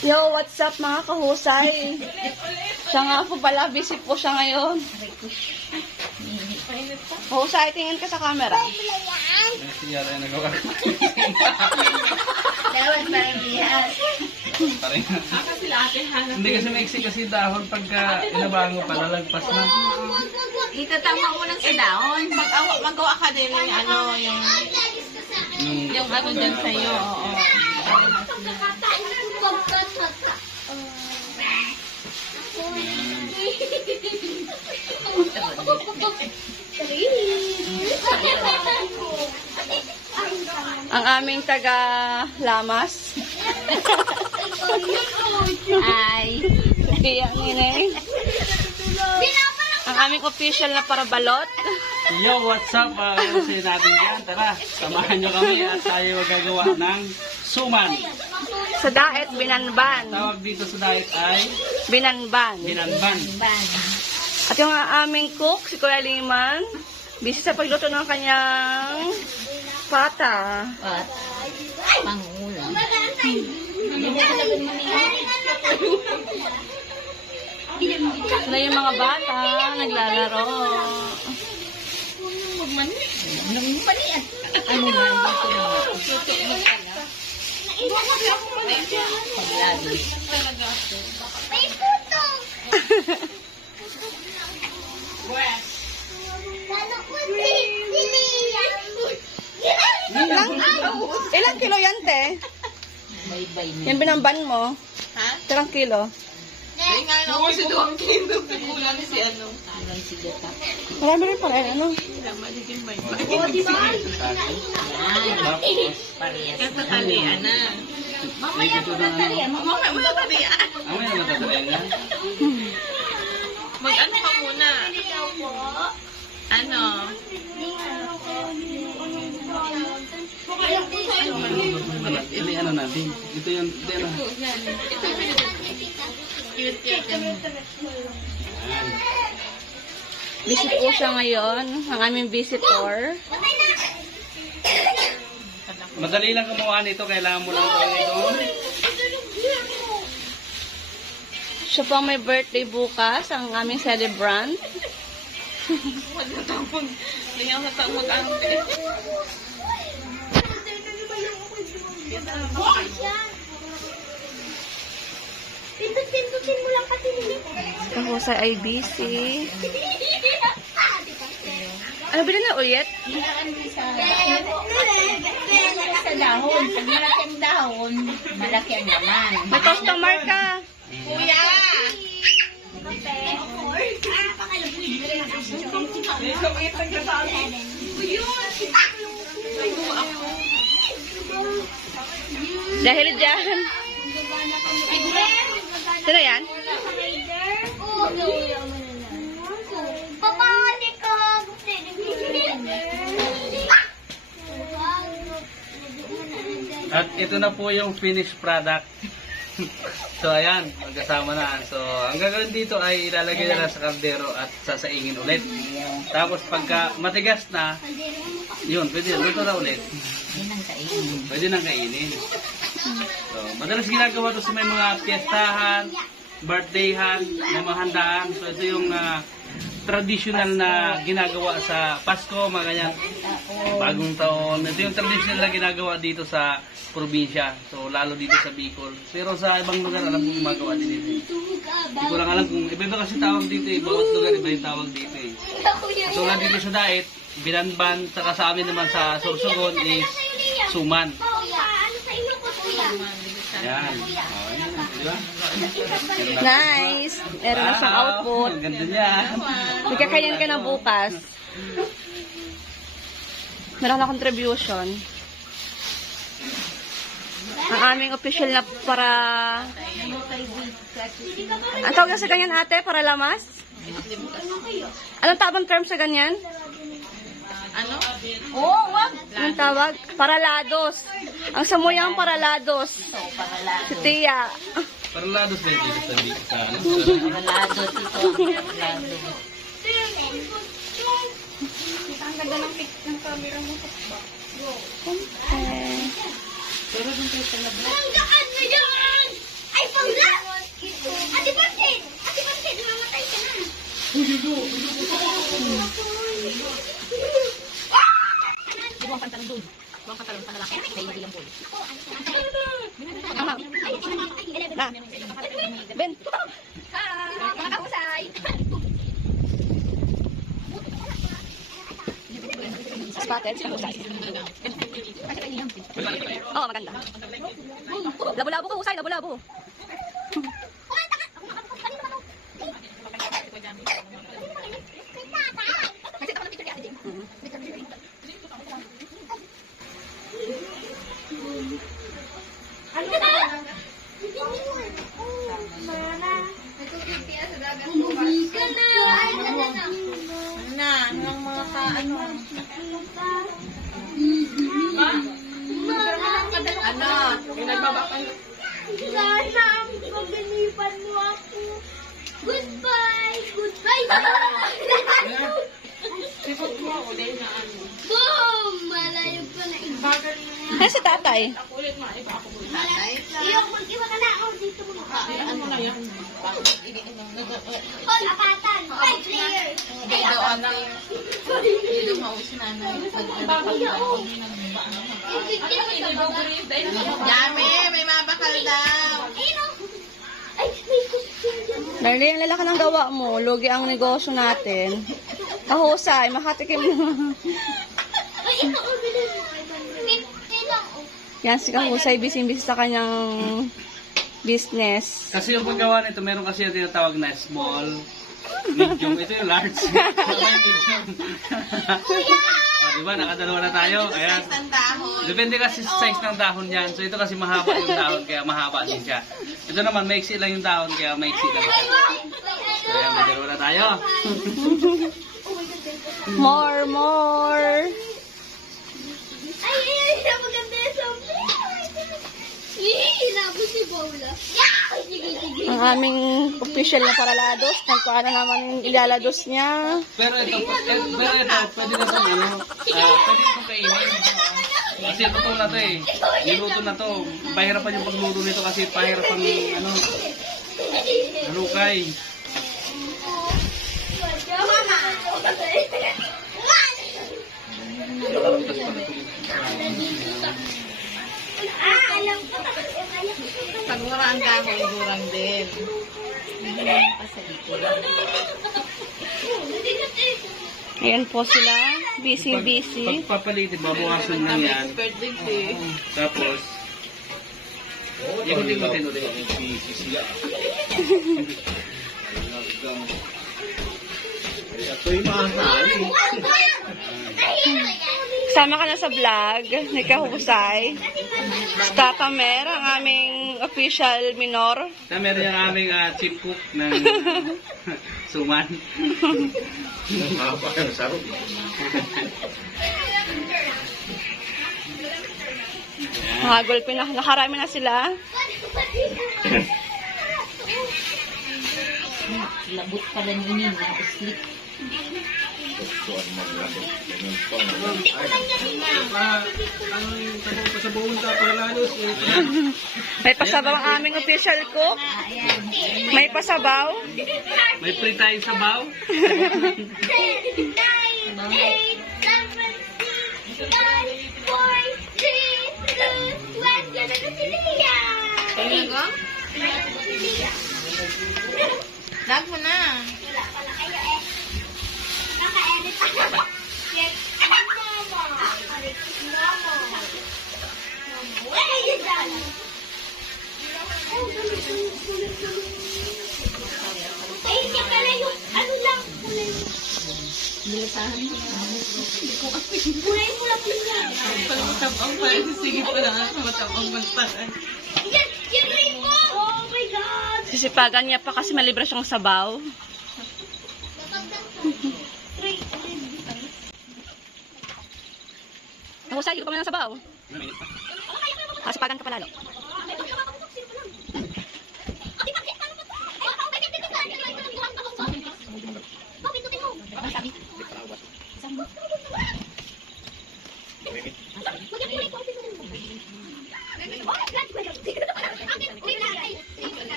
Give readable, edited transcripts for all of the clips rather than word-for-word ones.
Yo, what's up mga kahusay? Siya nga po pala, busy po siya ngayon. Husay, tingin ka sa camera. Yara yung nagawa ko. Dapat parang lihat. Hindi kasi maiksi kasi dahon pagka inabango pa, lalagpas na. Itatama mo lang sa daon. Magawa ka din ng ano, yung ano dyan sa'yo. Oo. Ang aming taga-lamas. Ay. Kaya ngini. Ang aming official na parabalot. Yo, what's up? Kasi natin dyan. Tara, samahan nyo kami at tayo magagawa ng suman. Sa daet, binanban. Tawag dito sa diet ay Binanban. binanban. At yung aming cook, si Kuya Liman, busy sa pagluto ng kanyang pata. At pangulam. Na yung mga bata, naglalaro. Ano ba dito na? Tutok mo pala. Paglagi. May tutok! Ilang kilo yan, te? Bay-bay na. Yung binamban mo? Ha? Ilang kilo? Kaya nga ako si Doang Kindo. Kulang si ano. Kulang si Gata. Marami rin pala, ano? Magiging bay-bay. Oo, di ba? Parehas. Kaya tatalian na. Mamaya po tatalian. Mamaya mo tatalian. Mamaya matatalayan yan. Mag-ano ka muna? Ano? Ili ano natin. Ito yung, ito yung, Busy po siya ngayon, ang aming visitor. madali lang kumuha nito. Kailangan mo lang gawin ito. Siya po ang may birthday bukas, ang aming celebrant. Magtatapon. Hindi nga matang mag-ante. Pindutin mo lang kasi Kahusay ay busy. Ano bilhin na ulit? sa dahon. Pag malaki ang dahon, malaki ang laman. May customer ka. Kuya! Dahil dyan. Sino yan? Papali ko. At ito na po yung finished product. So ayan, magkasama na. So ang gagawin dito ay ilalagay na lang sa kaldero at sasaingin ulit. Tapos pagka matigas na, yun, pwede luto na ulit. Pwede nang kainin. So, madalas ginagawa to sa may mga piyestahan, birthdayhan, may mga handaan. So ito yung traditional na ginagawa sa Pasko, mga ganyan. Bagong taon. Ito yung traditional na ginagawa dito sa probinsya. So lalo dito sa Bicol. Pero sa ibang lugar alam kong gumagawa din dito. Hindi ko lang alam kung iba kasi tawag dito eh. Bawat lugar iba yung tawag dito eh. So lang dito sa Daet, binanban, saka sa amin naman sa Sorsogon is suman. Yan. Oh, yan. Di ba? Nice. Meron na siyang output. Ang ganda niya. Magkakayan ka na bukas. Meron na contribution. Ang aming official na para... Ang tawag na sa ganyan, ate? Para lamas? Anong tabang term sa ganyan? Ano? Oo, wag. Anong tawag? Paralados. Ang samuyang paralados. Si Tia. Parlados na dito sa dito sa ano. Malado dito. Malado. Ang ganda ng pic ng camera mo. Palanggaan mo yan! Ay, pangga! Ate Pansit! Ate Pansit, mamatay ka na! Buwang pantalon doon. Buwang pantalon sa lalaki. May hindi ang boy. Tama. Na. Ben. Mga kausay! Spotted. Oo, maganda. Labo-labo ka, Usay. Labo-labo. Bumubika na! Ang mga kaano. Ano? Pinagbabakal. Sana maganipan mo ako. Goodbye! Goodbye! Sipot mo ako din na ano. Boom! Malayo pa na iba. Bagal na. Ay, si tatay. Ako ulit ma. Iba ako ulit. Tatay. Iwa ka na ako dito mo. Ano na yan? Oh, napatan! Ay, player! Ay, ako! Hindi mausin na na. Yami, may mabakal daw. Ayun o! Ay, may costume dyan. Darling, ang lalaki ng gawa mo. Lugi ang negosyo natin. Kahusay, makatikim mo. Ay, ito o, bilhin mo. 50 lang o. Yan si Kahusay, busy-busy sa kanyang business. Kasi yung paggawa nito, meron kasi yung tinatawag na small, medium. Ito yung large. May medium. Diba, nakadalawa na tayo. Ayan. Ang dahon. Depende kasi sa size ng dahon yan. So ito kasi mahaba yung dahon, kaya mahaba din siya. Ito naman, maiksi lang yung dahon, kaya maiksi lang siya. So ayan, may dalawa na tayo. More. Ay, maganda yung something. Hinabos si Paula. Yeah! Sige. Ang aming official na paralados. Kung paano naman ilalados niya. Pero ito, pwede na itong pwede itong kainin. Kasi luto na to eh. Niluto na to. Pahirapan yung pagluto nito kasi pahirapan halukay. Mama! Alam ko. Pag murang dahon, murang din. Ayan po sila. Busy. Pagpapalitin, babawasan lang yan. Birthday. Tapos, ikutin ulit. Sama ka na sa vlog ni Kahusay. Sa camera, ang aming official minor. Na meron yung aming chief cook ng suman. Hagol, nakarami na sila. Labot pa rin yun. Sleep. May pasabaw ang aming official cook. May pasabaw. May free tayong sabaw. 10, 9, 8, 7, 6, 5, 4, 3, 2, 1. Yan na si Lia. Talaga? Si Lia. Lag mo na. Wala pa na kayo eh. Naka-edit ako. Yes. Mama. Ay, yun dyan. Ay, hindi pala yung ano lang. Kulay mo lang yun yan. Pag matabang pa rin, sige pa lang. Matabang magparan. Yan, yung rainbow. Oh my God. Sisipagan niya pa kasi malibre siyang sabaw. Kahusay, hindi ko pa man ng sabaw. Kasipagan ka palalo.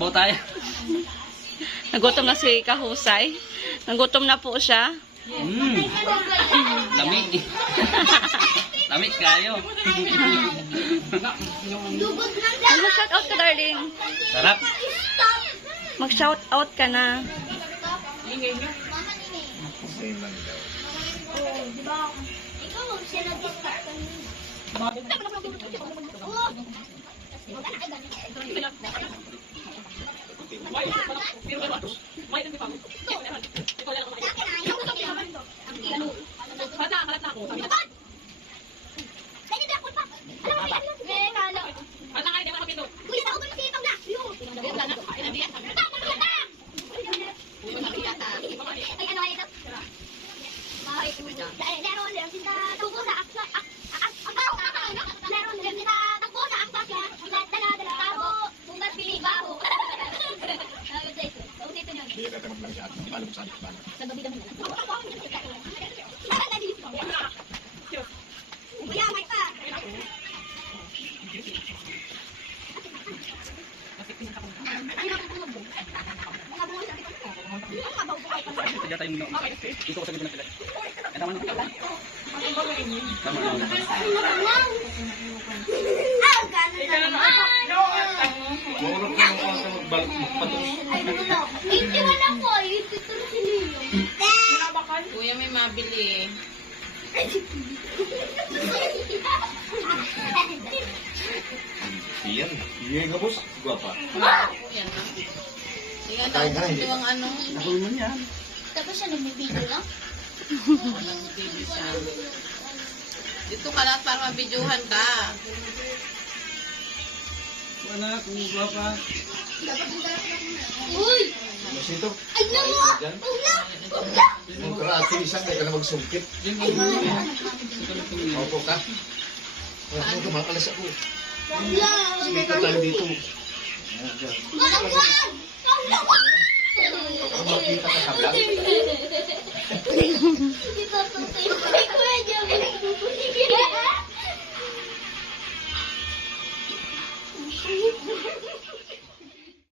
Sabaw tayo. Nagutom na si Kahusay. Nagutom na po siya. Lami. Lami kayo. Dugod lang Ay, mag-shout out ka, darling. Sarap. Stop. Mag-shout out ka na. Mama ni May. Oh, di ba? Ikaw, siya nag-stop kanina. Kaya tayo muna. Dito ko sa gitna sila. Tama na. Tama na. Maulog ka mo ang magpatos. Kuya, may mabili. Iyan. Iyan ka, boss. Guwapa. Yan na. Tingnan na ito ang ano. Nakul mo niyan. Tapos siya lumibigil lang. Dito ka lang para mabidyohan ka. Wala, kumuha pa. Uy! Mas ito. Ay, nawa! Ula! Ula! Yung karate, isang kaya ka na magsungkit. Opo ka. Ano ka, makalas ako. Ula! Sige ka tayo dito. Malawag! Malawag! Ako makita ka sa vlog. Ito, tutay. Ay, kuya, Javi. Sige.